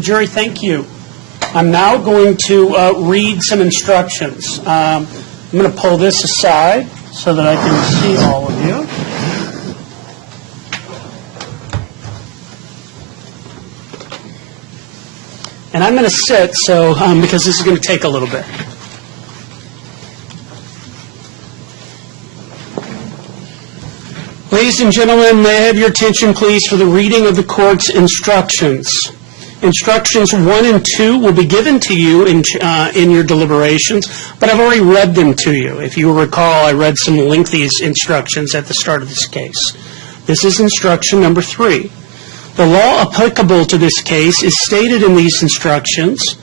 Jury, thank you. I'm now going to read some instructions. I'm going to pull this aside so that I can see all of you. And I'm going to sit, so because this is going to take a little bit. Ladies and gentlemen, may I have your attention, please, for the reading of the court's instructions. Instructions 1 and 2 will be given to you in your deliberations, but I've already read them to you. If you recall, I read some lengthy instructions at the start of this case. This is instruction number 3. The law applicable to this case is stated in these instructions,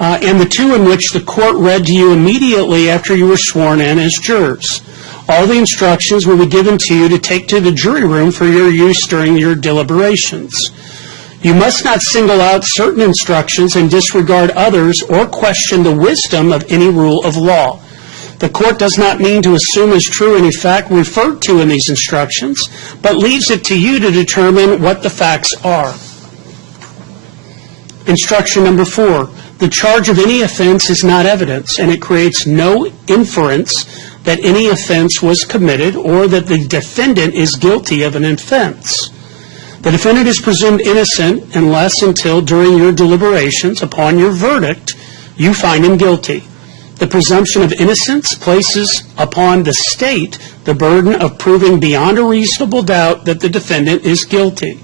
and the two in which the court read to you immediately after you were sworn in as jurors. All the instructions will be given to you to take to the jury room for your use during your deliberations. You must not single out certain instructions and disregard others or question the wisdom of any rule of law. The court does not mean to assume as true any fact referred to in these instructions, but leaves it to you to determine what the facts are. Instruction number 4. The charge of any offense is not evidence, and it creates no inference that any offense was committed or that the defendant is guilty of an offense. The defendant is presumed innocent unless until during your deliberations, upon your verdict, you find him guilty. The presumption of innocence places upon the state the burden of proving beyond a reasonable doubt that the defendant is guilty.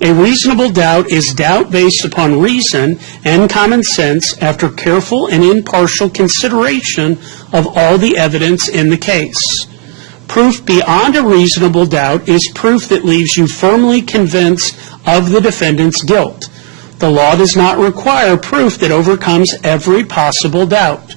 A reasonable doubt is doubt based upon reason and common sense after careful and impartial consideration of all the evidence in the case. Proof beyond a reasonable doubt is proof that leaves you firmly convinced of the defendant's guilt. The law does not require proof that overcomes every possible doubt.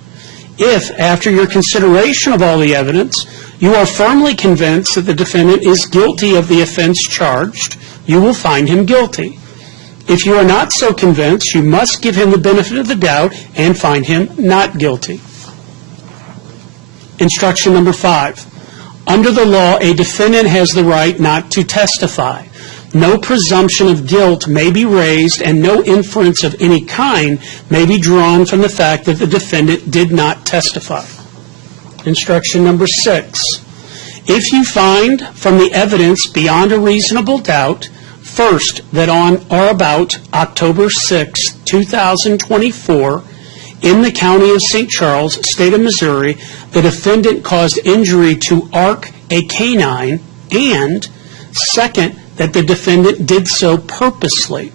If, after your consideration of all the evidence, you are firmly convinced that the defendant is guilty of the offense charged, you will find him guilty. If you are not so convinced, you must give him the benefit of the doubt and find him not guilty. Instruction number 5. Under the law, a defendant has the right not to testify. No presumption of guilt may be raised, and no inference of any kind may be drawn from the fact that the defendant did not testify. Instruction number 6. If you find from the evidence beyond a reasonable doubt, first, that on or about October 6, 2024, in the County of St. Charles, State of Missouri, the defendant caused injury to Ark, a canine, and, second, that the defendant did so purposely,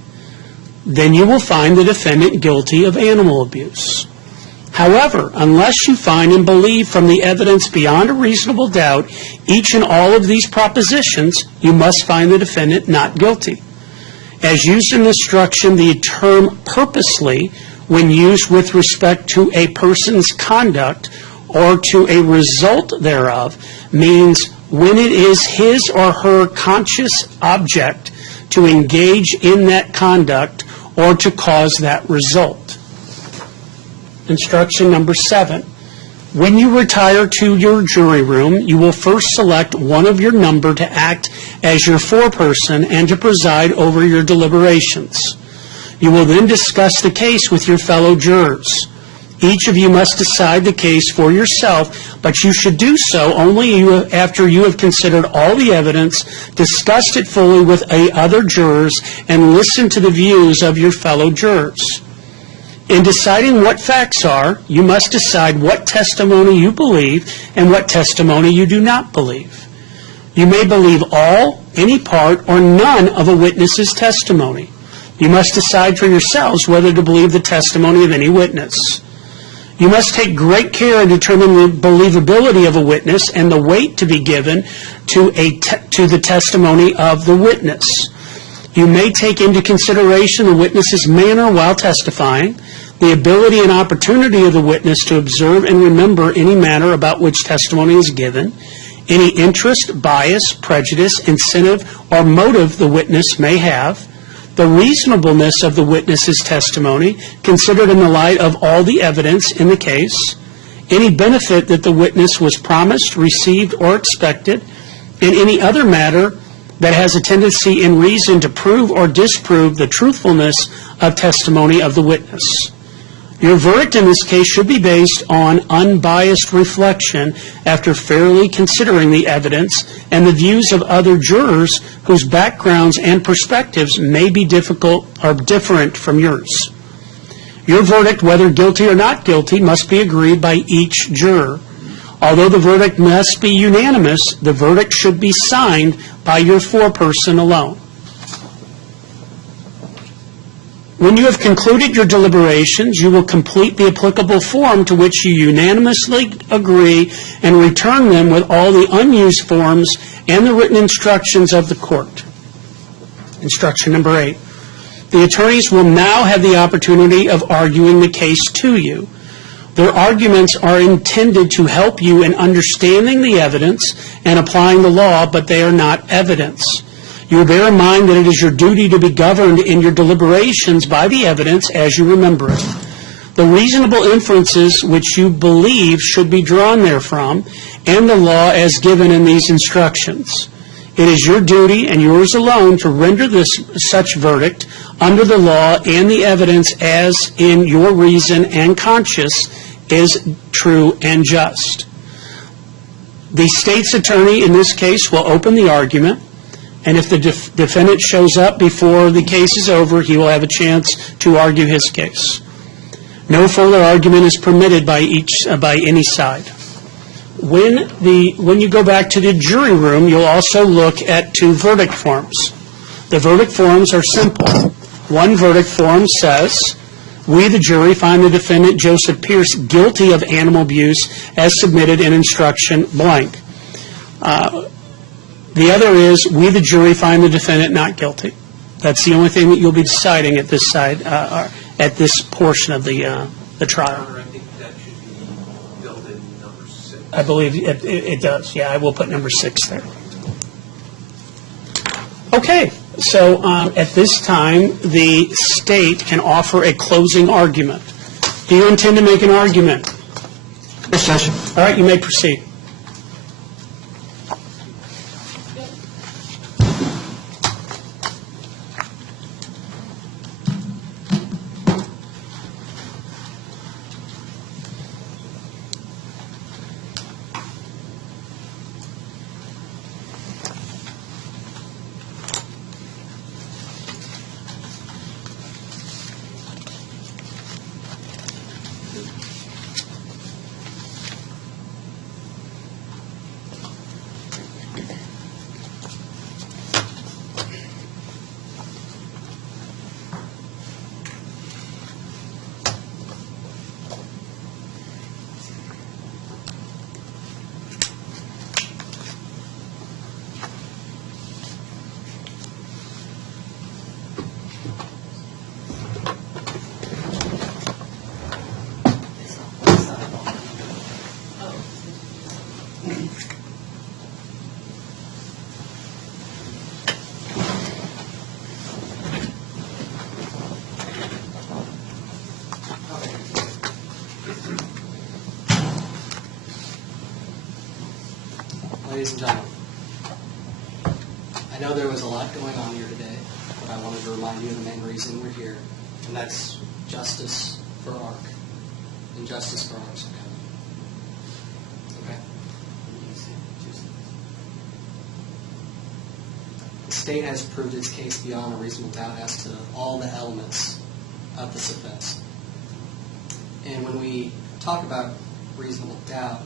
then you will find the defendant guilty of animal abuse. However, unless you find and believe from the evidence beyond a reasonable doubt each and all of these propositions, you must find the defendant not guilty. As used in the instruction, the term purposely, when used with respect to a person's conduct or to a result thereof, means when it is his or her conscious object to engage in that conduct or to cause that result. Instruction number 7. When you retire to your jury room, you will first select one of your number to act as your foreperson and to preside over your deliberations. You will then discuss the case with your fellow jurors. Each of you must decide the case for yourself, but you should do so only after you have considered all the evidence, discussed it fully with other jurors, and listened to the views of your fellow jurors. In deciding what facts are, you must decide what testimony you believe and what testimony you do not believe. You may believe all, any part, or none of a witness's testimony. You must decide for yourselves whether to believe the testimony of any witness. You must take great care in determining the believability of a witness and the weight to be given to the testimony of the witness. You may take into consideration the witness's manner while testifying, the ability and opportunity of the witness to observe and remember any matter about which testimony is given, any interest, bias, prejudice, incentive, or motive the witness may have, the reasonableness of the witness's testimony considered in the light of all the evidence in the case, any benefit that the witness was promised, received, or expected, and any other matter that has a tendency in reason to prove or disprove the truthfulness of testimony of the witness. Your verdict in this case should be based on unbiased reflection after fairly considering the evidence and the views of other jurors whose backgrounds and perspectives may be difficult or different from yours. Your verdict, whether guilty or not guilty, must be agreed by each juror. Although the verdict must be unanimous, the verdict should be signed by your foreperson alone. When you have concluded your deliberations, you will complete the applicable form to which you unanimously agree and return them with all the unused forms and the written instructions of the court. Instruction number 8. The attorneys will now have the opportunity of arguing the case to you. Their arguments are intended to help you in understanding the evidence and applying the law, but they are not evidence. You will bear in mind that it is your duty to be governed in your deliberations by the evidence as you remember it. The reasonable inferences which you believe should be drawn therefrom, and the law as given in these instructions. It is your duty and yours alone to render such verdict under the law and the evidence as in your reason and conscience is true and just. The state's attorney in this case will open the argument, and if the defendant shows up before the case is over, he will have a chance to argue his case. No further argument is permitted by any side. When you go back to the jury room, you'll also look at 2 verdict forms. The verdict forms are simple. One verdict form says, "We, the jury, find the defendant Joseph Pierce guilty of animal abuse as submitted in instruction blank." The other is, "We, the jury, find the defendant not guilty." That's the only thing that you'll be deciding at this side, at this portion of the trial. I think that should be built in number 6. I believe it does. Yeah, I will put number 6 there. Okay, so at this time, the state can offer a closing argument. Do you intend to make an argument? Yes, Judge. All right, you may proceed. Ladies and gentlemen, I know there was a lot going on here today, but I wanted to remind you of the main reason we're here, and that's justice for ARC, and justice for ARC's family. Okay? The state has proved its case beyond a reasonable doubt as to all the elements of this offense. And when we talk about reasonable doubt,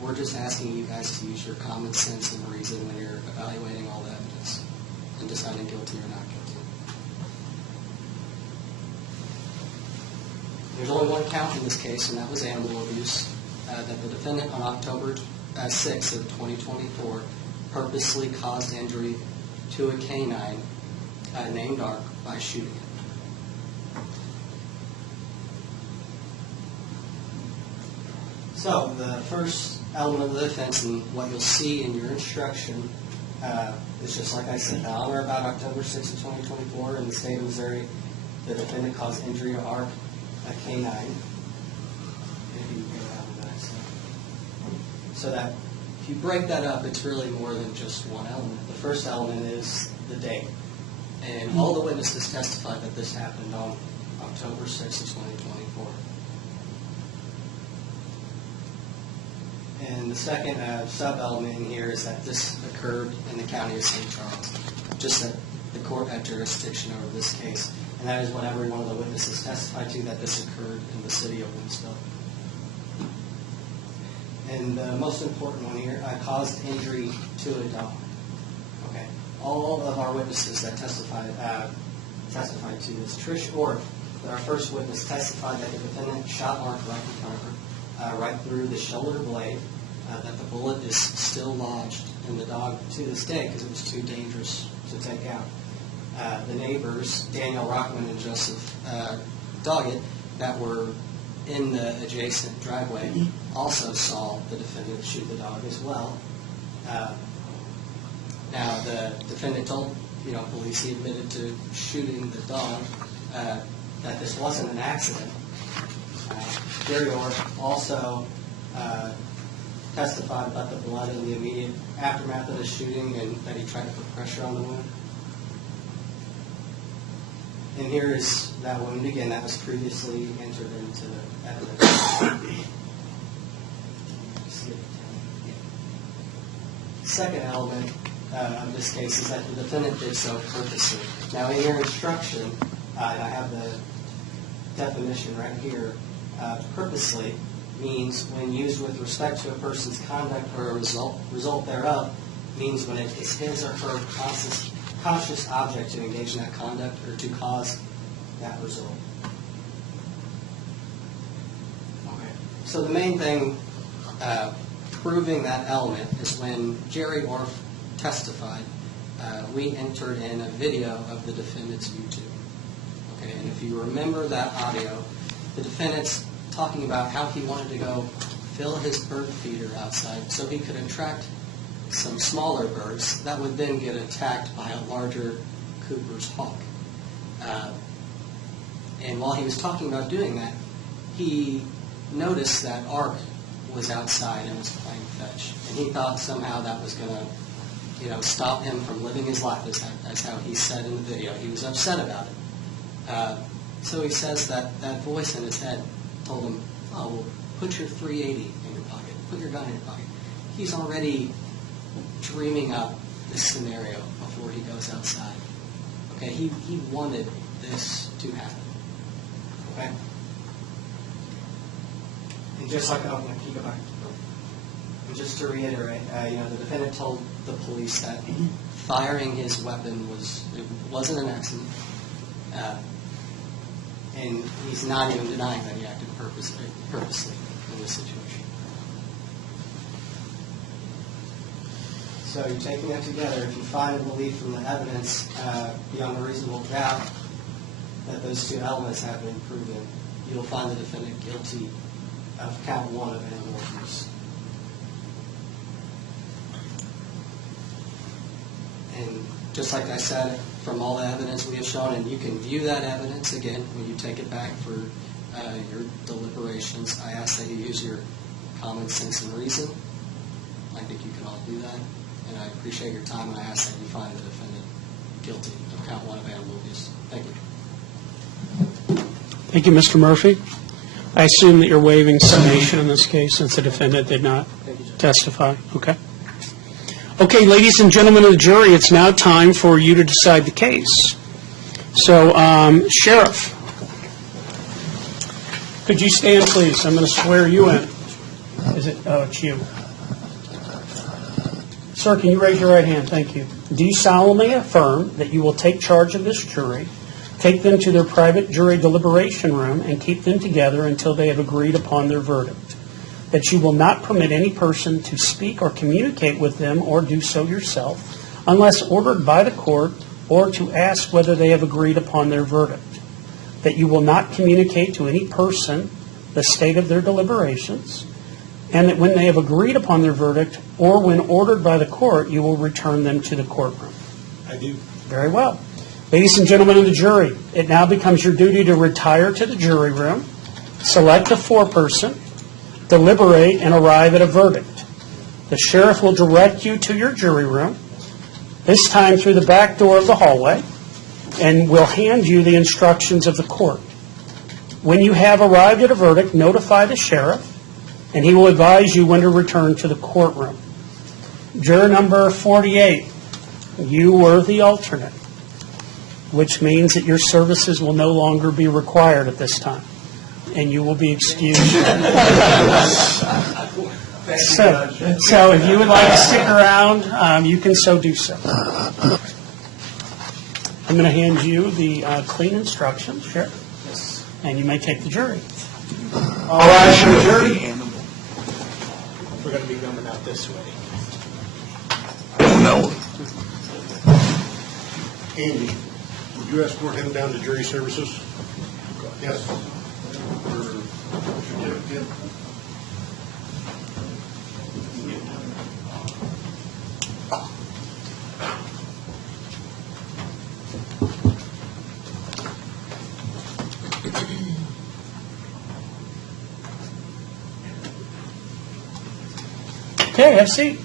we're just asking you guys to use your common sense and reason when you're evaluating all the evidence and deciding guilty or not guilty. There's only one count in this case, and that was animal abuse, that the defendant on October 6th of 2024 purposely caused injury to a canine named Ark by shooting it. So the first element of the offense, and what you'll see in your instruction, is just like I said, on or about October 6th of 2024 in the state of Missouri, the defendant caused injury to Ark, a canine. So that If you break that up, it's really more than just one element. The first element is the date. And all the witnesses testified that this happened on October 6, 2024. And the second sub-element in here is that this occurred in the county of St. Charles, just that the court had jurisdiction over this case. And that is what every one of the witnesses testified to, that this occurred in the city of Winsville. And the most important one here, caused injury to a dog. Okay. All of our witnesses that testified to this. Trish Orff, our first witness, testified that the defendant shot Mark right in front of her, right through the shoulder blade, that the bullet is still lodged in the dog to this day because it was too dangerous to take out. The neighbors, Daniel Rockman and Joseph Doggett, that were in the adjacent driveway, also saw the defendant shoot the dog as well. Now, the defendant told police he admitted to shooting the dog, that this wasn't an accident. Jerry Orff also testified about the blood in the immediate aftermath of the shooting and that he tried to put pressure on the wound. And here is that wound again that was previously entered into evidence. Second element of this case is that the defendant did so purposely. Now, in your instruction, and I have the definition right here, purposely means when used with respect to a person's conduct or a result thereof, means when it is his or her conscious object to engage in that conduct or to cause that result. Okay. So the main thing proving that element is when Jerry Orff testified, we entered in a video of the defendant's YouTube. Okay, and if you remember that audio, the defendant's talking about how he wanted to go fill his bird feeder outside so he could attract some smaller birds that would then get attacked by a larger Cooper's hawk. And while he was talking about doing that, he noticed that Ark was outside and was playing fetch. And he thought somehow that was going to stop him from living his life, as how he said in the video. He was upset about it. So he says that voice in his head told him, oh, well, put your .380 in your pocket. Put your gun in your pocket. He's already dreaming up this scenario before he goes outside. Okay, he wanted this to happen. Okay? And just like, can you go back? And just to reiterate, the defendant told the police that firing his weapon wasn't an accident. And he's not even denying that he acted purposely in this situation. So you're taking that together. If you find a belief from the evidence beyond a reasonable doubt that those two elements have been proven, you'll find the defendant guilty of count 1 of animal abuse. And just like I said, from all the evidence we have shown, and you can view that evidence again when you take it back for your deliberations, I ask that you use your common sense and reason. I think you can all do that. And I appreciate your time, and I ask that you find the defendant guilty of count 1 of animal abuse. Thank you. Thank you, Mr. Murphy. I assume that you're waiving summation in this case since the defendant did not testify. Okay. Okay, ladies and gentlemen of the jury, it's now time for you to decide the case. So, Sheriff, could you stand, please? I'm going to swear you in. Oh, it's you. Sir, can you raise your right hand? Thank you. Do you solemnly affirm that you will take charge of this jury, take them to their private jury deliberation room, and keep them together until they have agreed upon their verdict? That you will not permit any person to speak or communicate with them or do so yourself unless ordered by the court or to ask whether they have agreed upon their verdict? That you will not communicate to any person the state of their deliberations, and that when they have agreed upon their verdict or when ordered by the court, you will return them to the courtroom? I do. Very well. Ladies and gentlemen of the jury, it now becomes your duty to retire to the jury room, select a foreperson, deliberate, and arrive at a verdict. The sheriff will direct you to your jury room, this time through the back door of the hallway, and will hand you the instructions of the court. When you have arrived at a verdict, notify the sheriff, and he will advise you when to return to the courtroom. Juror number 48, you were the alternate, which means that your services will no longer be required at this time, and you will be excused. So if you would like to stick around, you can so do so. I'm going to hand you the clean instructions, Sheriff, and you may take the jury. All right, your jury. We're going to be coming out this way. No. Andy, would you escort him down to jury services? Yes. Certificate. Okay, have a seat.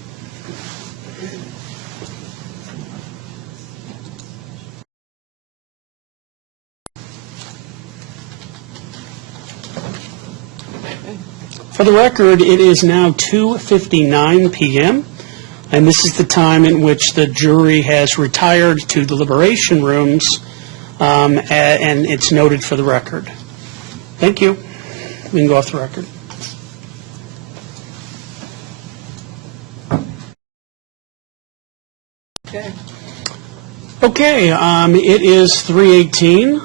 For the record, it is now 2:59 p.m., and this is the time in which the jury has retired to deliberation rooms, and it's noted for the record. Thank you. We can go off the record. Okay, it is 3:18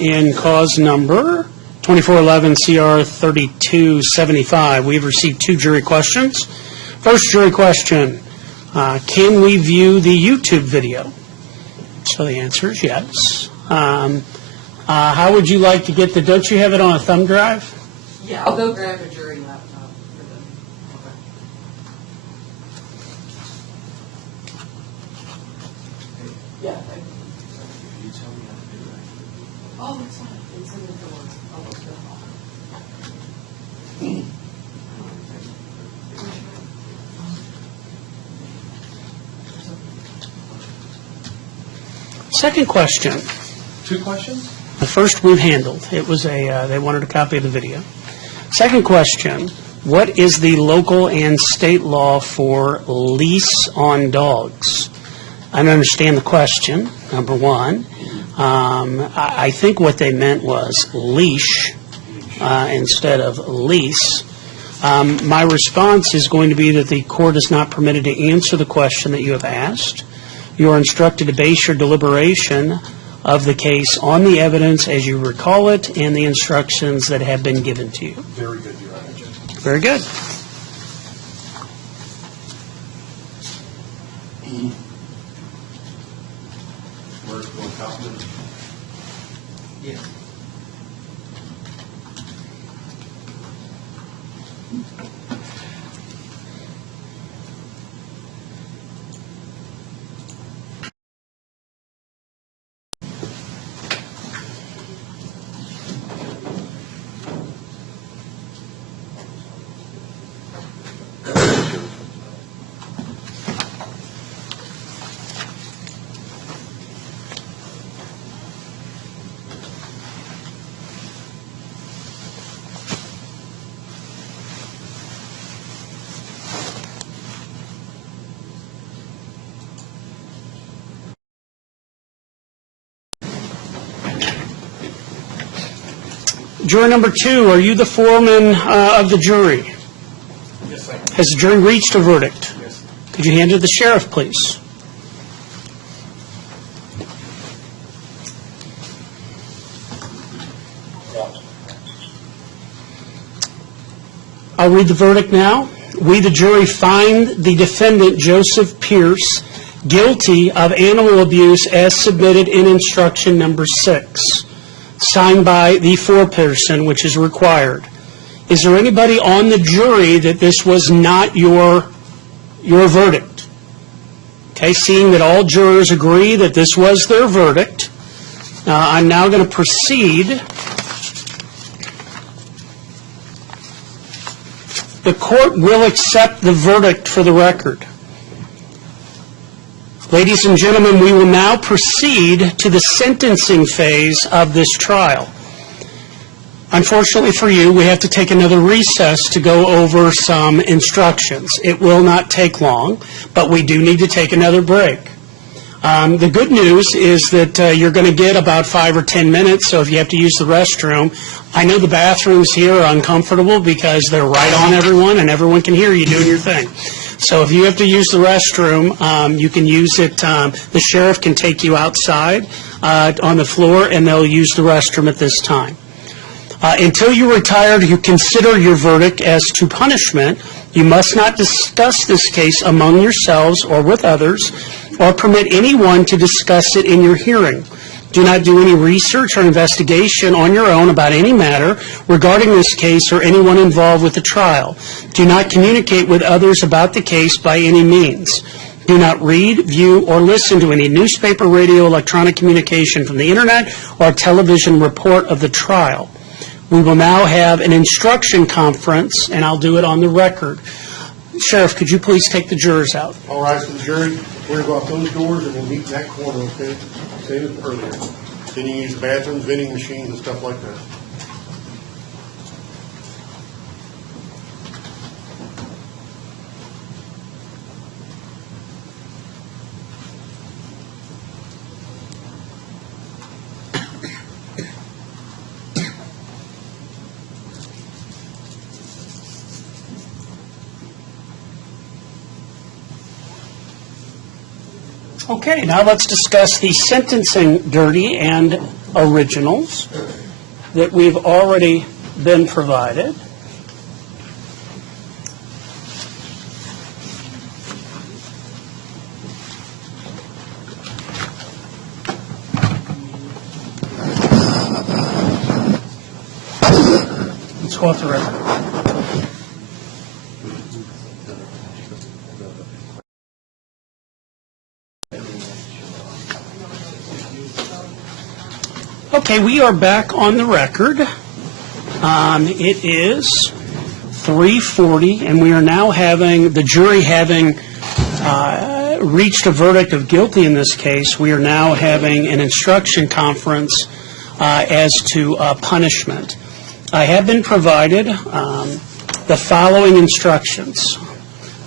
in cause number 2411 CR 3275. We've received two jury questions. First jury question, can we view the YouTube video? So the answer is yes. How would you like to get don't you have it on a thumb drive? Yeah, I'll go grab a jury laptop for them. Yeah. You tell me how to do that. Oh, it's fine. It's in the doors. I'll look it up. Second question. Two questions? The first we've handled. It was they wanted a copy of the video. Second question, what is the local and state law for leash on dogs? I don't understand the question, number one. I think what they meant was leash instead of lease. My response is going to be that the court is not permitted to answer the question that you have asked. You are instructed to base your deliberation of the case on the evidence as you recall it and the instructions that have been given to you. Very good, Your Honor. Very good. More confident? Yes. Juror number 2, are you the foreman of the jury? Yes, I am. Has the jury reached a verdict? Yes. Could you hand it to the sheriff, please? I'll read the verdict now. We, the jury, find the defendant, Joseph Pierce, guilty of animal abuse as submitted in instruction number 6, signed by the foreperson, which is required. Is there anybody on the jury that this was not your verdict? Okay, seeing that all jurors agree that this was their verdict, I'm now going to proceed The court will accept the verdict for the record. Ladies and gentlemen, we will now proceed to the sentencing phase of this trial. Unfortunately for you, we have to take another recess to go over some instructions. It will not take long, but we do need to take another break. The good news is that you're going to get about 5 or 10 minutes, so if you have to use the restroom, I know the bathrooms here are uncomfortable because they're right on everyone and everyone can hear you doing your thing. So if you have to use the restroom, you can use it. The sheriff can take you outside on the floor, and they'll use the restroom at this time. Until you retire, you consider your verdict as to punishment. You must not discuss this case among yourselves or with others, or permit anyone to discuss it in your hearing. Do not do any research or investigation on your own about any matter regarding this case or anyone involved with the trial. Do not communicate with others about the case by any means. Do not read, view, or listen to any newspaper, radio, electronic communication from the internet or television report of the trial. We will now have an instruction conference, and I'll do it on the record. Sheriff, could you please take the jurors out? All right, so the jury, we're going to go out those doors and we'll meet in that corner, okay? Same as earlier. Then you use the bathrooms, vending machines, and stuff like that. Okay, now let's discuss the sentencing dirty and originals that we've already been provided. Let's go off the record. Okay, we are back on the record. It is 3:40, and we are now having, the jury having reached a verdict of guilty in this case, we are now having an instruction conference as to punishment. I have been provided the following instructions.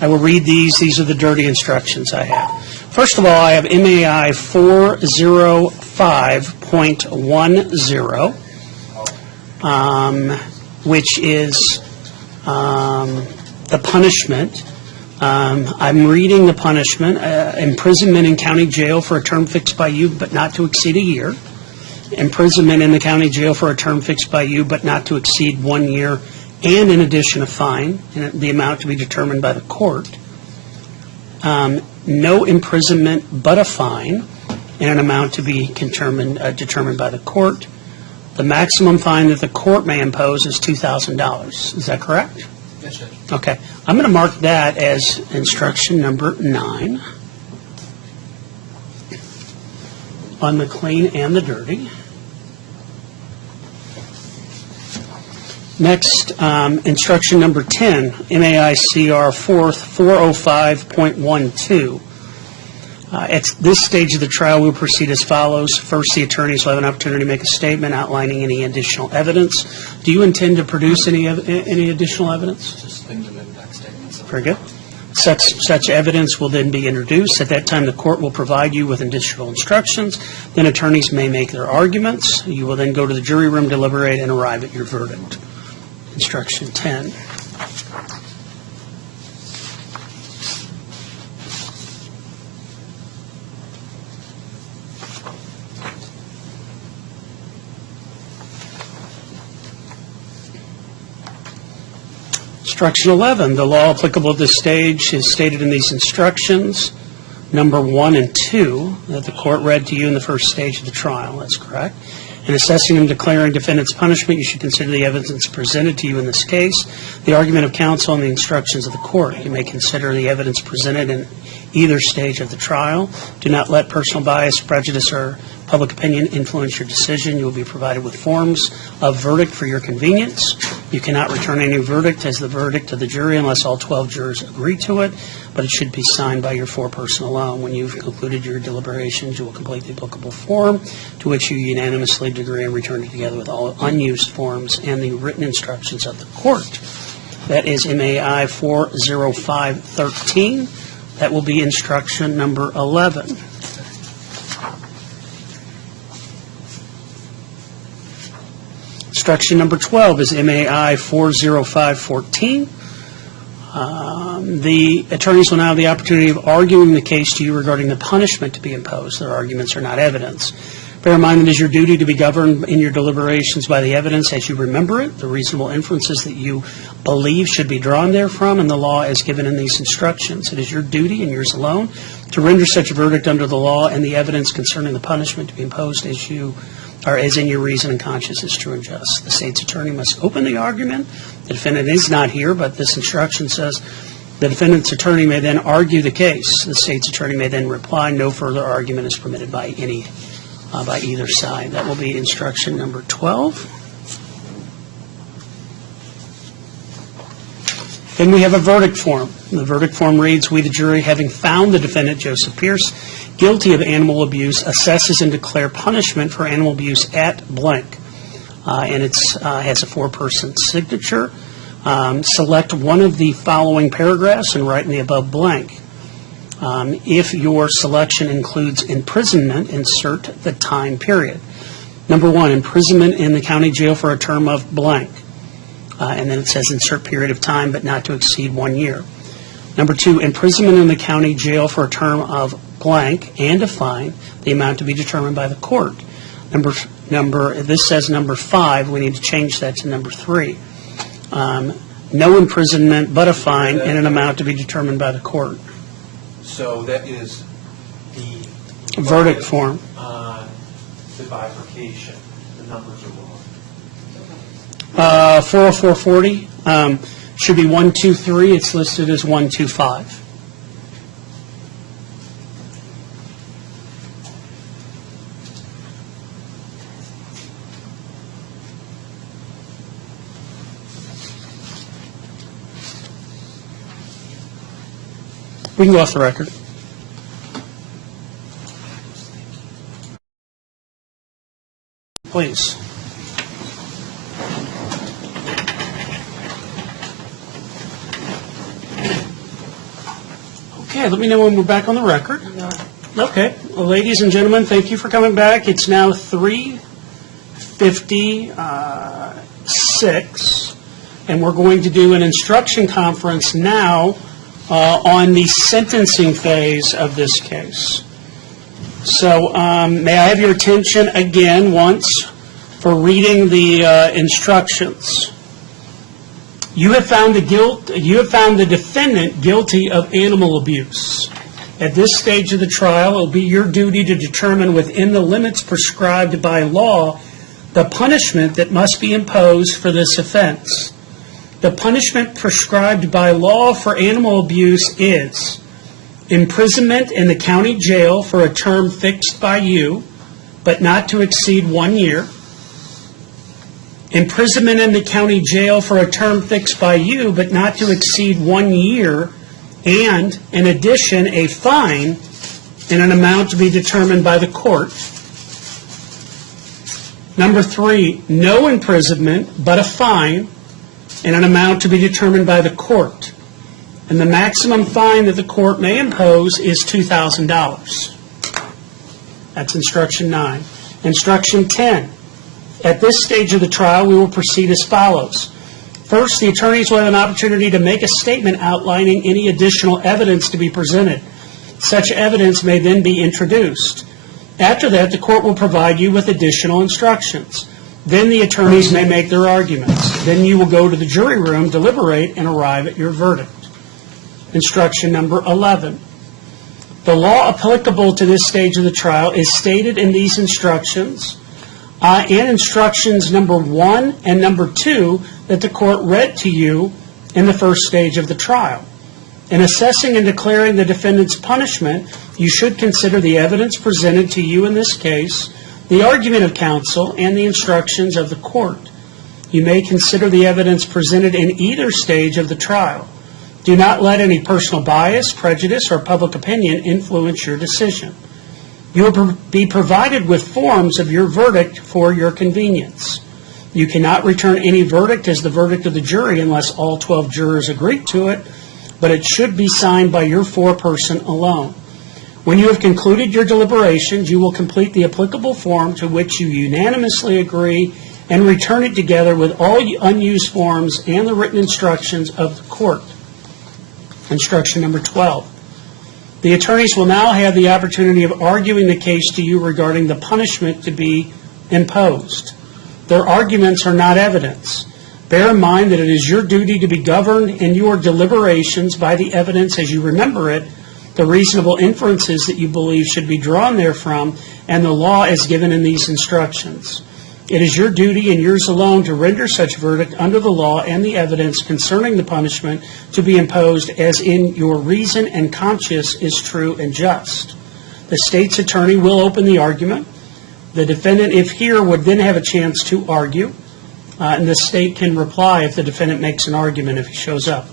I will read these. These are the dirty instructions I have. First of all, I have MAI 405.10, which is the punishment. I'm reading the punishment, imprisonment in county jail for a term fixed by you but not to exceed a year. Imprisonment in the county jail for a term fixed by you but not to exceed 1 year, and in addition a fine, and the amount to be determined by the court. No imprisonment but a fine, and an amount to be determined by the court. The maximum fine that the court may impose is $2,000. Is that correct? Yes, Judge. Okay. I'm going to mark that as instruction number 9 on the clean and the dirty. Next, instruction number 10, MAICR 405.12. At this stage of the trial, we'll proceed as follows. First, the attorneys will have an opportunity to make a statement outlining any additional evidence. Do you intend to produce any additional evidence? Just things in back statements. Very good. Such evidence will then be introduced. At that time, the court will provide you with additional instructions. Then attorneys may make their arguments. You will then go to the jury room, deliberate, and arrive at your verdict. Instruction 10. Instruction 11, the law applicable at this stage is stated in these instructions, number 1 and 2, that the court read to you in the first stage of the trial. That's correct. In assessing and declaring defendant's punishment, you should consider the evidence presented to you in this case, the argument of counsel, and the instructions of the court. You may consider the evidence presented either stage of the trial. Do not let personal bias, prejudice, or public opinion influence your decision. You will be provided with forms of verdict for your convenience. You cannot return any verdict as the verdict of the jury unless all 12 jurors agree to it, but it should be signed by your foreperson alone. When you've concluded your deliberations, you will complete the applicable form to which you unanimously agree and return it together with all unused forms and the written instructions of the court. That is MAI 40513. That will be instruction number 11. Instruction number 12 is MAI 40514. The attorneys will now have the opportunity of arguing the case to you regarding the punishment to be imposed. Their arguments are not evidence. Bear in mind that it is your duty to be governed in your deliberations by the evidence as you remember it, the reasonable inferences that you believe should be drawn therefrom, and the law as given in these instructions. It is your duty, and yours alone, to render such a verdict under the law and the evidence concerning the punishment to be imposed as in your reason and conscience is true and just. The state's attorney must open the argument. The defendant is not here, but this instruction says the defendant's attorney may then argue the case. The state's attorney may then reply. No further argument is permitted by either side. That will be instruction number 12. Then we have a verdict form. The verdict form reads, we, the jury, having found the defendant, Joseph Pierce, guilty of animal abuse, assesses and declare punishment for animal abuse at blank. And it has a four-person signature. Select one of the following paragraphs and write in the above blank. If your selection includes imprisonment, insert the time period. Number 1, imprisonment in the county jail for a term of blank. And then it says insert period of time, but not to exceed 1 year. Number 2, imprisonment in the county jail for a term of blank and a fine, the amount to be determined by the court. This says number 5. We need to change that to number 3. No imprisonment, but a fine and an amount to be determined by the court. So that is the Verdict form. The bifurcation. The numbers are wrong. 40440 should be 123. It's listed as 125. We can go off the record. Please. Okay, let me know when we're back on the record. Okay. Well, ladies and gentlemen, thank you for coming back. It's now 3:56, and we're going to do an instruction conference now on the sentencing phase of this case. So may I have your attention again once for reading the instructions. You have found the defendant guilty of animal abuse. At this stage of the trial, it will be your duty to determine within the limits prescribed by law the punishment that must be imposed for this offense. The punishment prescribed by law for animal abuse is imprisonment in the county jail for a term fixed by you, but not to exceed 1 year. Imprisonment in the county jail for a term fixed by you, but not to exceed 1 year, and, in addition, a fine in an amount to be determined by the court. Number 3, no imprisonment, but a fine in an amount to be determined by the court. And the maximum fine that the court may impose is $2,000. That's instruction 9. Instruction 10. At this stage of the trial, we will proceed as follows. First, the attorneys will have an opportunity to make a statement outlining any additional evidence to be presented. Such evidence may then be introduced. After that, the court will provide you with additional instructions. Then the attorneys may make their arguments. Then you will go to the jury room, deliberate, and arrive at your verdict. Instruction number 11. The law applicable to this stage of the trial is stated in these instructions and instructions number 1 and number 2 that the court read to you in the first stage of the trial. In assessing and declaring the defendant's punishment, you should consider the evidence presented to you in this case, the argument of counsel, and the instructions of the court. You may consider the evidence presented in either stage of the trial. Do not let any personal bias, prejudice, or public opinion influence your decision. You will be provided with forms of your verdict for your convenience. You cannot return any verdict as the verdict of the jury unless all 12 jurors agree to it, but it should be signed by your foreperson alone. When you have concluded your deliberations, you will complete the applicable form to which you unanimously agree and return it together with all unused forms and the written instructions of the court. Instruction number 12. The attorneys will now have the opportunity of arguing the case to you regarding the punishment to be imposed. Their arguments are not evidence. Bear in mind that it is your duty to be governed in your deliberations by the evidence as you remember it, the reasonable inferences that you believe should be drawn therefrom, and the law as given in these instructions. It is your duty and yours alone to render such verdict under the law and the evidence concerning the punishment to be imposed as in your reason and conscience is true and just. The state's attorney will open the argument. The defendant, if here, would then have a chance to argue, and the state can reply if the defendant makes an argument if he shows up.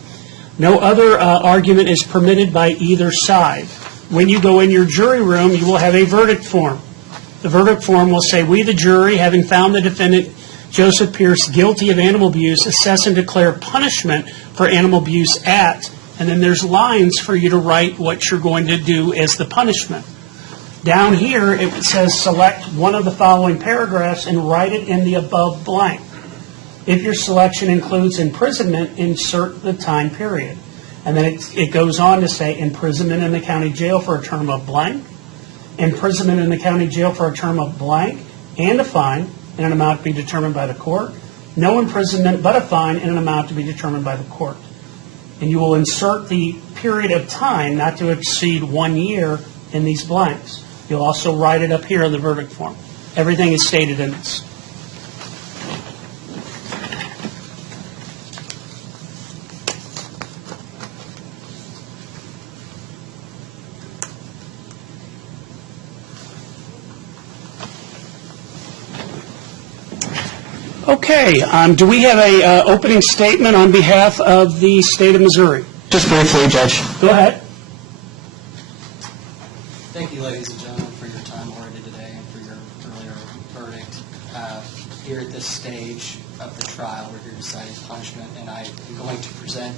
No other argument is permitted by either side. When you go in your jury room, you will have a verdict form. The verdict form will say, "We, the jury, having found the defendant, Joseph Pierce, guilty of animal abuse, assess and declare punishment for animal abuse at," and then there's lines for you to write what you're going to do as the punishment. Down here, it says, select one of the following paragraphs and write it in the above blank. If your selection includes imprisonment, insert the time period. And then it goes on to say imprisonment in the county jail for a term of blank, imprisonment in the county jail for a term of blank, and a fine in an amount to be determined by the court. No imprisonment but a fine in an amount to be determined by the court. And you will insert the period of time not to exceed 1 year in these blanks. You'll also write it up here in the verdict form. Everything is stated in this. Okay, do we have a opening statement on behalf of the state of Missouri? Just briefly, Judge. Go ahead. Thank you, ladies and gentlemen, for your time already today and for your earlier verdict. Here at this stage of the trial, we're here deciding punishment, and I am going to present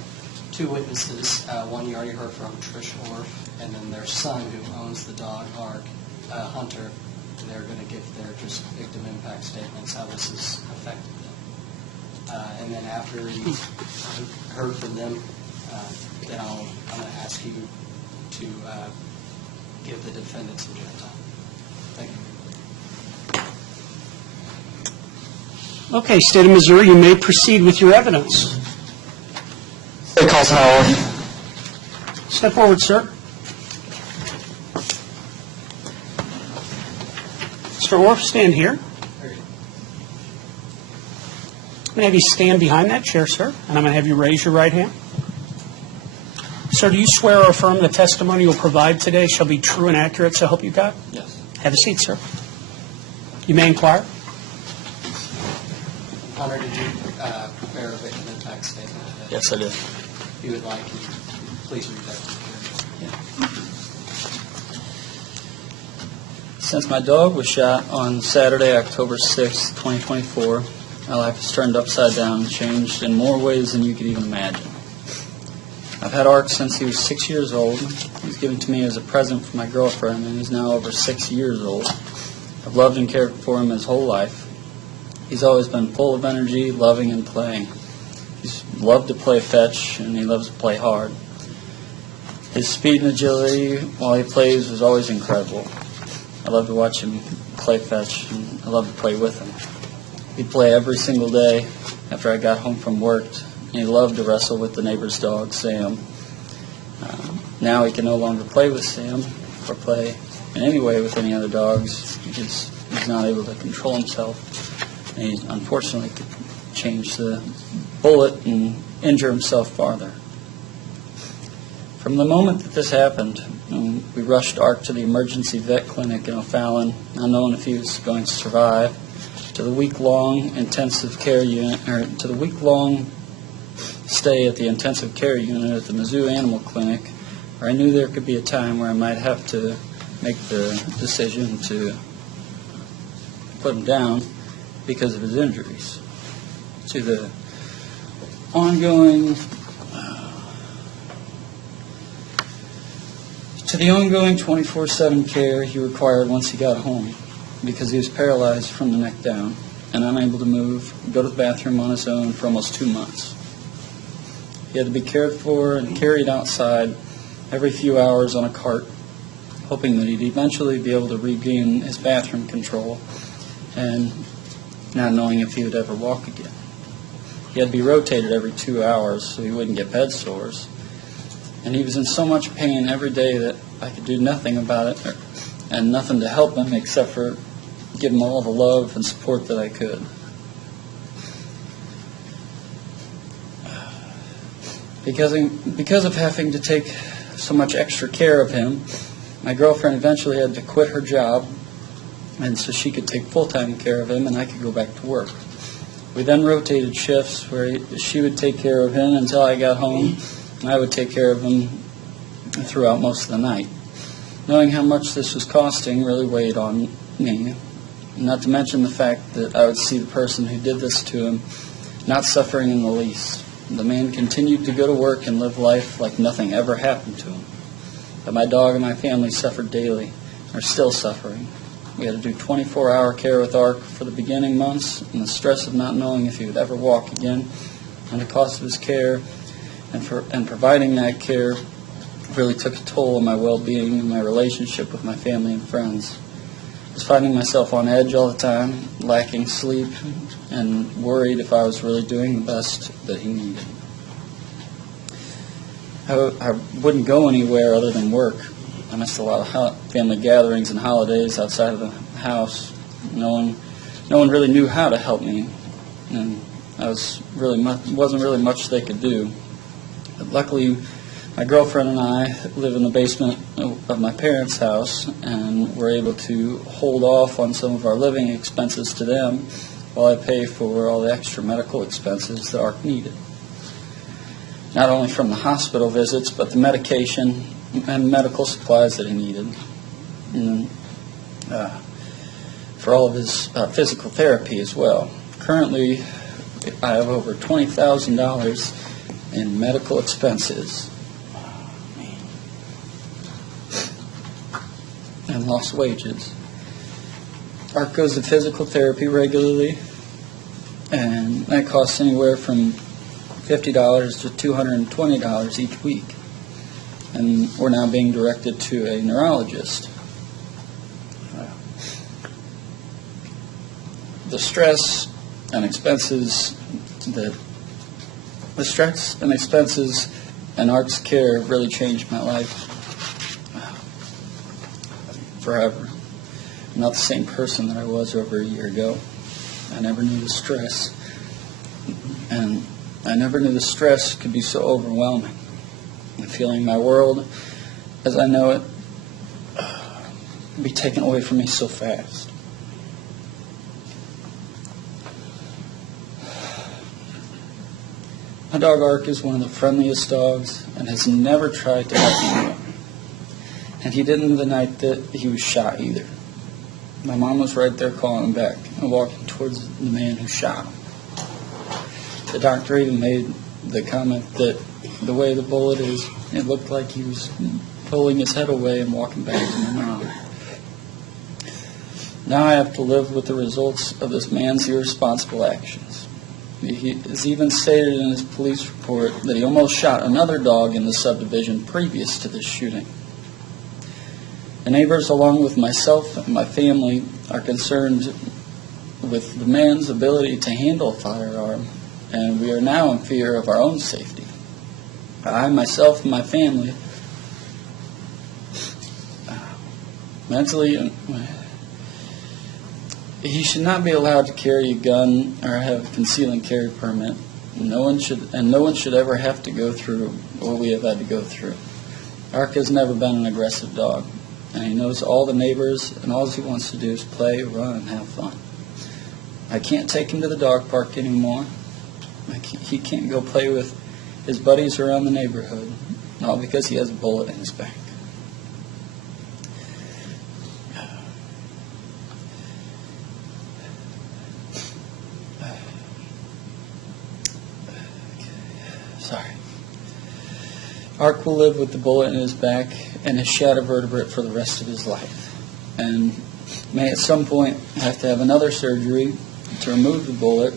two witnesses. One you already heard from, Trish Orff, and then their son, who owns the dog, Ark, Hunter. And they're going to give their just victim impact statements, how this has affected them. And then after you've heard from them, then I'm going to ask you to give the defendant some jail time. Thank you. Okay, state of Missouri, you may proceed with your evidence. State Carlson Howard. Step forward, sir. Mr. Orff, stand here. I'm going to have you stand behind that chair, sir, and I'm going to have you raise your right hand. Sir, do you swear or affirm the testimony you will provide today shall be true and accurate, so help you God? Yes. Have a seat, sir. You may inquire. Hunter, did you prepare a victim impact statement today? Yes, I did. If you would like, please read that. Since my dog was shot on Saturday, October 6, 2024, my life has turned upside down and changed in more ways than you could even imagine. I've had Ark since he was 6 years old. He was given to me as a present from my girlfriend, and he's now over 6 years old. I've loved and cared for him his whole life. He's always been full of energy, loving, and playing. He's loved to play fetch, and he loves to play hard. His speed and agility while he plays was always incredible. I love to watch him play fetch, and I love to play with him. He'd play every single day after I got home from work, and he loved to wrestle with the neighbor's dog, Sam. Now he can no longer play with Sam or play in any way with any other dogs because he's not able to control himself. And he unfortunately could change the bullet and injure himself farther. From the moment that this happened, we rushed Ark to the emergency vet clinic in O'Fallon, not knowing if he was going to survive, to the week-long intensive care unit, or to the week-long stay at the intensive care unit at the Mizzou Animal Clinic, where I knew there could be a time where I might have to make the decision to put him down because of his injuries. To the ongoing 24/7 care he required once he got home, because he was paralyzed from the neck down and unable to move, go to the bathroom on his own for almost 2 months. He had to be cared for and carried outside every few hours on a cart, hoping that he'd eventually be able to regain his bathroom control and not knowing if he would ever walk again. He had to be rotated every 2 hours so he wouldn't get bed sores. And he was in so much pain every day that I could do nothing about it and nothing to help him except for give him all the love and support that I could. Because of having to take so much extra care of him, my girlfriend eventually had to quit her job, and so she could take full-time care of him and I could go back to work. We then rotated shifts where she would take care of him until I got home, and I would take care of him throughout most of the night. Knowing how much this was costing really weighed on me, not to mention the fact that I would see the person who did this to him not suffering in the least. The man continued to go to work and live life like nothing ever happened to him. But my dog and my family suffered daily, are still suffering. We had to do 24-hour care with Ark for the beginning months, and the stress of not knowing if he would ever walk again, and the cost of his care, and providing that care really took a toll on my well-being and my relationship with my family and friends. I was finding myself on edge all the time, lacking sleep, and worried if I was really doing the best that he needed. I wouldn't go anywhere other than work. I missed a lot of family gatherings and holidays outside of the house. No one really knew how to help me, and wasn't really much they could do. But luckily, my girlfriend and I live in the basement of my parents' house, and we're able to hold off on some of our living expenses to them while I pay for all the extra medical expenses that Ark needed. Not only from the hospital visits, but the medication and medical supplies that he needed. And for all of his physical therapy as well. Currently, I have over $20,000 in medical expenses and lost wages. Ark goes to physical therapy regularly, and that costs anywhere from $50 to $220 each week. And we're now being directed to a neurologist. The stress and expenses and Ark's care really changed my life forever. I'm not the same person that I was over a year ago. I never knew the stress, and I never knew the stress could be so overwhelming. And feeling my world, as I know it, be taken away from me so fast. My dog Ark is one of the friendliest dogs and has never tried to help anyone. And he didn't the night that he was shot either. My mom was right there calling him back and walking towards the man who shot him. The doctor even made the comment that the way the bullet is, it looked like he was pulling his head away and walking back to my mom. Now I have to live with the results of this man's irresponsible actions. He has even stated in his police report that he almost shot another dog in the subdivision previous to this shooting. The neighbors, along with myself and my family, are concerned with the man's ability to handle a firearm, and we are now in fear of our own safety. I, myself, and my family, mentally, he should not be allowed to carry a gun or have a conceal and carry permit. No one should ever have to go through what we have had to go through. Ark has never been an aggressive dog, and he knows all the neighbors, and all he wants to do is play, run, and have fun. I can't take him to the dog park anymore. He can't go play with his buddies around the neighborhood, all because he has a bullet in his back. Sorry. Ark will live with the bullet in his back and his shadow vertebrate for the rest of his life, and may at some point have to have another surgery to remove the bullet,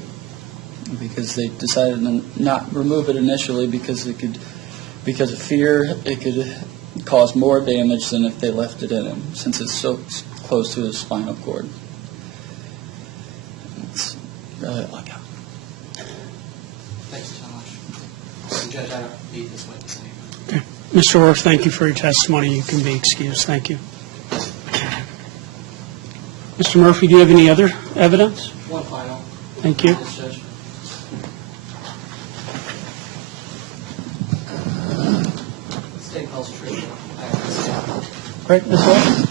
because they decided to not remove it initially because of fear it could cause more damage than if they left it in him, since it's so close to his spinal cord. It's really all I got. Thanks, Josh. And Judge, I don't need this witness anymore. Mr. Orff, thank you for your testimony. You can be excused. Thank you. Mr. Murphy, do you have any other evidence? One final. Thank you. Yes, Judge. State calls true. I understand. Right, Ms. Orff?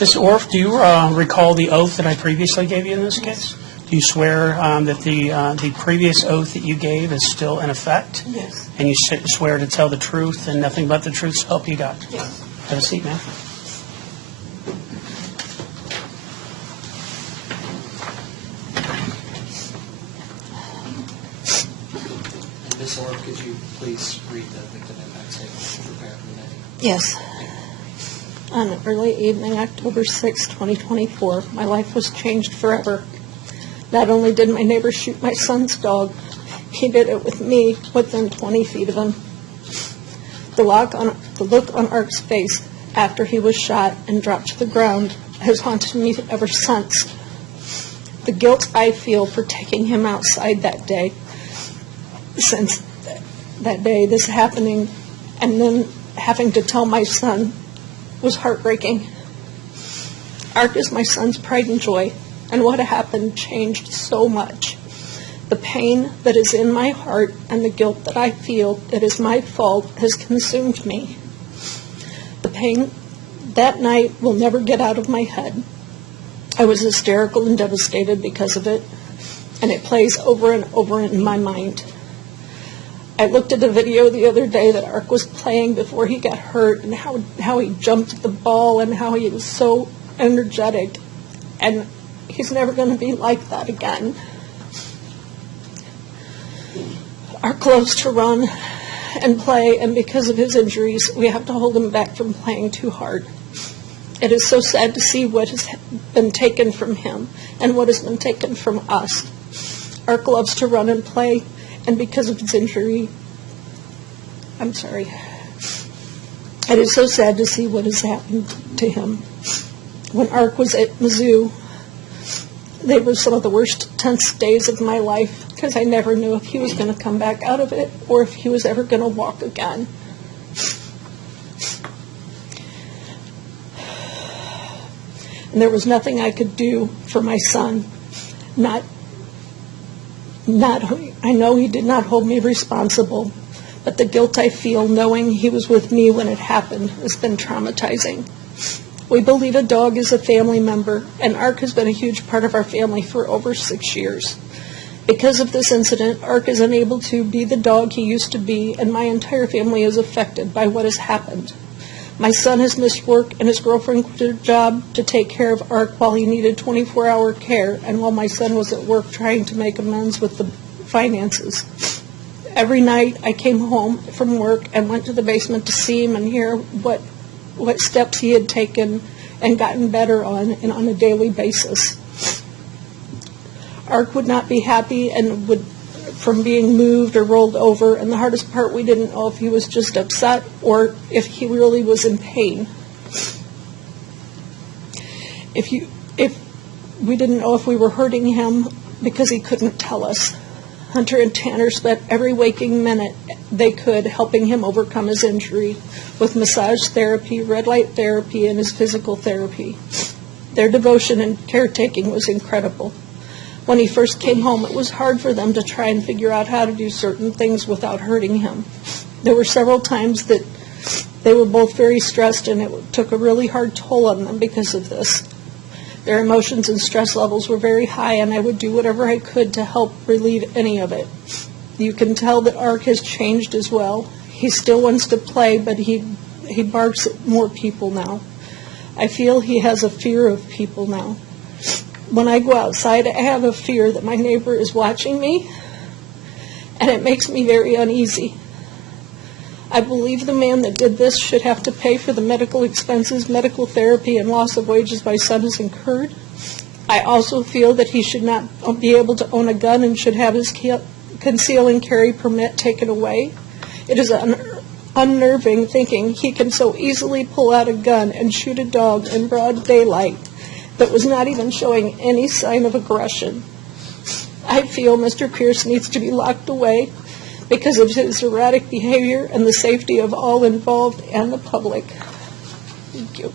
Ms. Orff, do you recall the oath that I previously gave you in this case? Do you swear that the previous oath that you gave is still in effect? Yes. And you swear to tell the truth and nothing but the truth, so help you God? Yes. Have a seat, ma'am. And Ms. Orr, could you please read the victim impact statement prepared for the day? Yes. On early evening, October 6, 2024, my life was changed forever. Not only did my neighbor shoot my son's dog, he did it with me within 20 feet of him. The look on Ark's face after he was shot and dropped to the ground has haunted me ever since. The guilt I feel for taking him outside that day, since that day, this happening, and then having to tell my son, was heartbreaking. Ark is my son's pride and joy, and what happened changed so much. The pain that is in my heart and the guilt that I feel that is my fault has consumed me. The pain that night will never get out of my head. I was hysterical and devastated because of it, and it plays over and over in my mind. I looked at a video the other day that Ark was playing before he got hurt, and how he jumped at the ball and how he was so energetic, and he's never going to be like that again. Ark loves to run and play, and because of his injuries, we have to hold him back from playing too hard. It is so sad to see what has been taken from him and what has been taken from us. Ark loves to run and play, and because of his injury, I'm sorry. It is so sad to see what has happened to him. When Ark was at Mizzou, they were some of the worst tense days of my life because I never knew if he was going to come back out of it or if he was ever going to walk again. And there was nothing I could do for my son. I know he did not hold me responsible, but the guilt I feel knowing he was with me when it happened has been traumatizing. We believe a dog is a family member, and Ark has been a huge part of our family for over 6 years. Because of this incident, Ark is unable to be the dog he used to be, and my entire family is affected by what has happened. My son has missed work, and his girlfriend quit her job to take care of Ark while he needed 24-hour care, and while my son was at work trying to make amends with the finances. Every night I came home from work and went to the basement to see him and hear what steps he had taken and gotten better on a daily basis. Ark would not be happy and would from being moved or rolled over, and the hardest part, we didn't know if he was just upset or if he really was in pain. If we didn't know if we were hurting him because he couldn't tell us. Hunter and Tanner spent every waking minute they could helping him overcome his injury with massage therapy, red light therapy, and his physical therapy. Their devotion and caretaking was incredible. When he first came home, it was hard for them to try and figure out how to do certain things without hurting him. There were several times that they were both very stressed, and it took a really hard toll on them because of this. Their emotions and stress levels were very high, and I would do whatever I could to help relieve any of it. You can tell that Ark has changed as well. He still wants to play, but he barks at more people now. I feel he has a fear of people now. When I go outside, I have a fear that my neighbor is watching me, and it makes me very uneasy. I believe the man that did this should have to pay for the medical expenses, medical therapy, and loss of wages my son has incurred. I also feel that he should not be able to own a gun and should have his conceal and carry permit taken away. It is unnerving thinking he can so easily pull out a gun and shoot a dog in broad daylight that was not even showing any sign of aggression. I feel Mr. Pierce needs to be locked away because of his erratic behavior and the safety of all involved and the public. Thank you.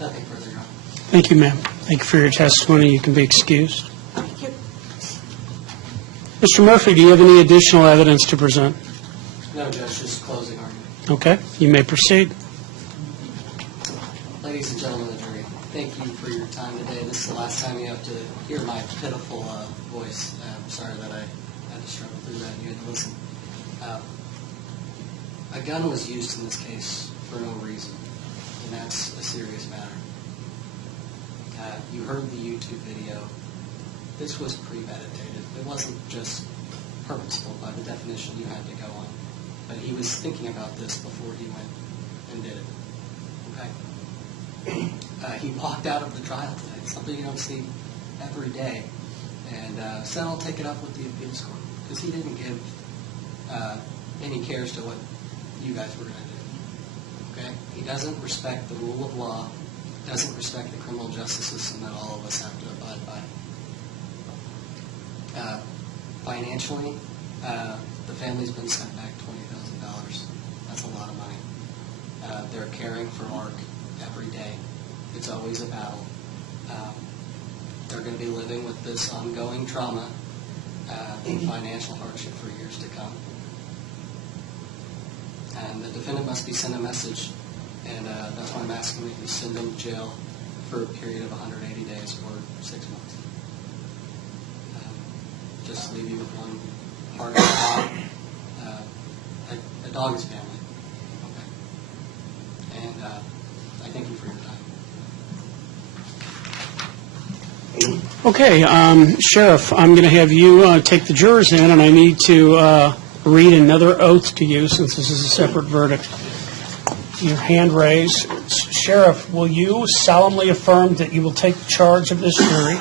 Nothing further, Your Honor. Thank you, ma'am. Thank you for your testimony. You can be excused. Thank you. Mr. Murphy, do you have any additional evidence to present? No, Judge, just closing argument. Okay, you may proceed. Ladies and gentlemen of the jury, thank you for your time today. This is the last time you have to hear my pitiful voice. I'm sorry that I had to struggle through that and you had to listen. A gun was used in this case for no reason, and that's a serious matter. You heard the YouTube video. This was premeditated. It wasn't just purposeful by the definition you had to go on, but he was thinking about this before he went and did it. Okay? He walked out of the trial today, something you don't see every day, and said, I'll take it up with the appeals court, because he didn't give any cares to what you guys were going to do. Okay? He doesn't respect the rule of law, doesn't respect the criminal justice system that all of us have to abide by. Financially, the family's been sent back $20,000. That's a lot of money. They're caring for Ark every day. It's always a battle. They're going to be living with this ongoing trauma and financial hardship for years to come. And the defendant must be sent a message, and that's why I'm asking that you send them to jail for a period of 180 days or 6 months. Just leave you with one heart and a dog is family. Okay. And I thank you for your time. Okay, Sheriff, I'm going to have you take the jurors in, and I need to read another oath to you since this is a separate verdict. Your hand raised. Sheriff, will you solemnly affirm that you will take charge of this jury,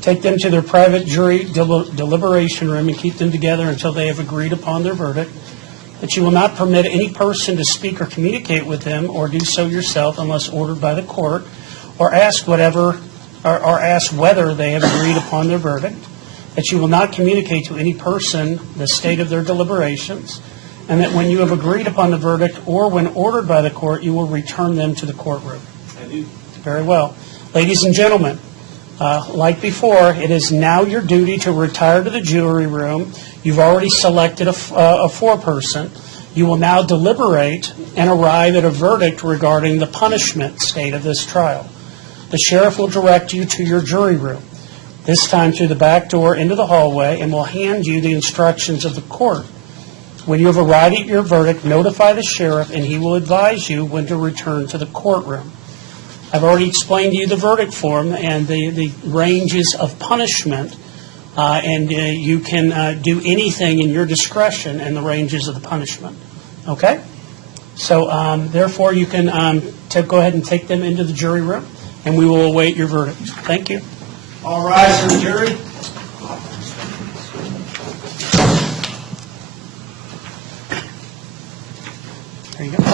take them to their private jury deliberation room, and keep them together until they have agreed upon their verdict, that you will not permit any person to speak or communicate with them or do so yourself unless ordered by the court, or ask whether they have agreed upon their verdict, that you will not communicate to any person the state of their deliberations, and that when you have agreed upon the verdict or when ordered by the court, you will return them to the courtroom. I do. Very well. Ladies and gentlemen, like before, it is now your duty to retire to the jury room. You've already selected a foreperson. You will now deliberate and arrive at a verdict regarding the punishment state of this trial. The sheriff will direct you to your jury room, this time through the back door into the hallway, and will hand you the instructions of the court. When you have arrived at your verdict, notify the sheriff, and he will advise you when to return to the courtroom. I've already explained to you the verdict form and the ranges of punishment, and you can do anything in your discretion in the ranges of the punishment. Okay? So, therefore, you can go ahead and take them into the jury room, and we will await your verdict. Thank you. All rise for the jury. There you go.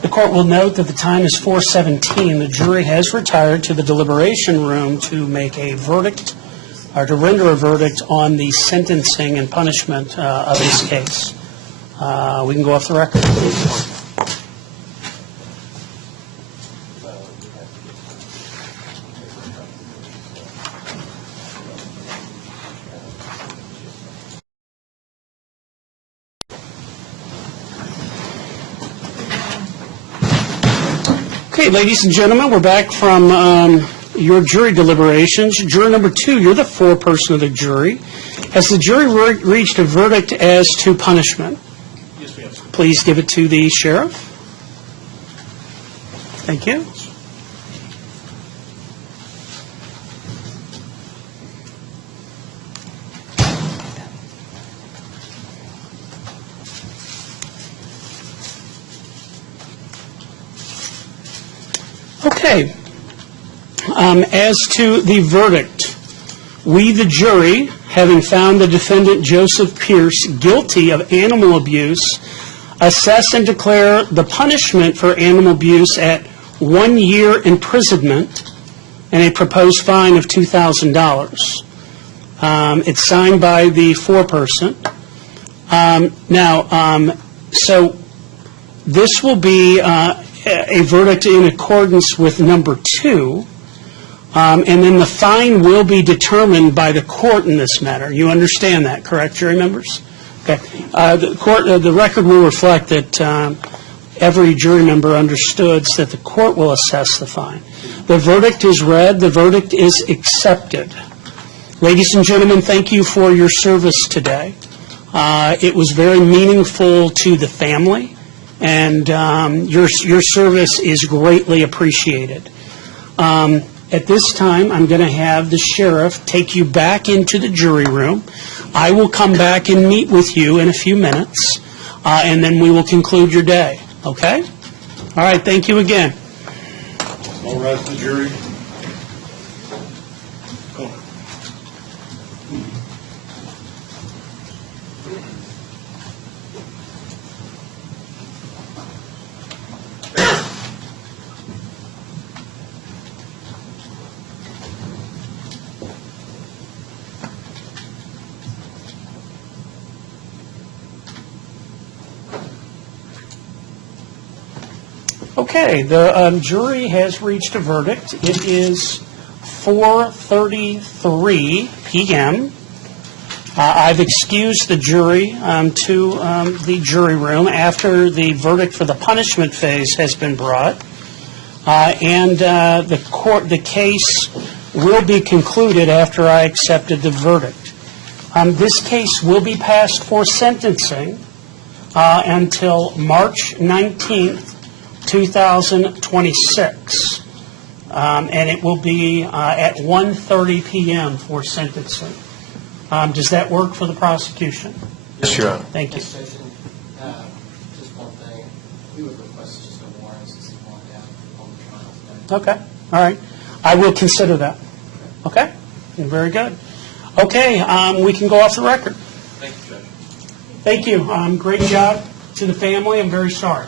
The court will note that the time is 4:17. The jury has retired to the deliberation room to make a verdict, or to render a verdict on the sentencing and punishment of this case. We can go off the record. Okay, ladies and gentlemen, we're back from your jury deliberations. Juror number 2, you're the foreperson of the jury. Has the jury reached a verdict as to punishment? Yes, we have. Please give it to the sheriff. Thank you. Okay. As to the verdict, we, the jury, having found the defendant Joseph Pierce guilty of animal abuse, assess and declare the punishment for animal abuse at 1 year imprisonment and a proposed fine of $2,000. It's signed by the foreperson. So this will be a verdict in accordance with number 2. And then the fine will be determined by the court in this matter. You understand that, correct, jury members? Okay. The record will reflect that every jury member understood that the court will assess the fine. The verdict is read. The verdict is accepted. Ladies and gentlemen, thank you for your service today. It was very meaningful to the family, and your service is greatly appreciated. At this time, I'm going to have the sheriff take you back into the jury room. I will come back and meet with you in a few minutes, and then we will conclude your day. Okay? All right, thank you again. All rise to the jury. Okay, the jury has reached a verdict. It is 4:33 p.m. I've excused the jury to the jury room after the verdict for the punishment phase has been brought, and the case will be concluded after I accepted the verdict. This case will be passed for sentencing until March 19th, 2026, and it will be at 1:30 p.m. for sentencing. Does that work for the prosecution? Yes, Your Honor. Thank you. Just one thing, we would request just a warrant since he walked out on the trial today. Okay, all right. I will consider that. Okay, very good. Okay, we can go off the record. Thank you, Judge. Thank you. Great job to the family. I'm very sorry.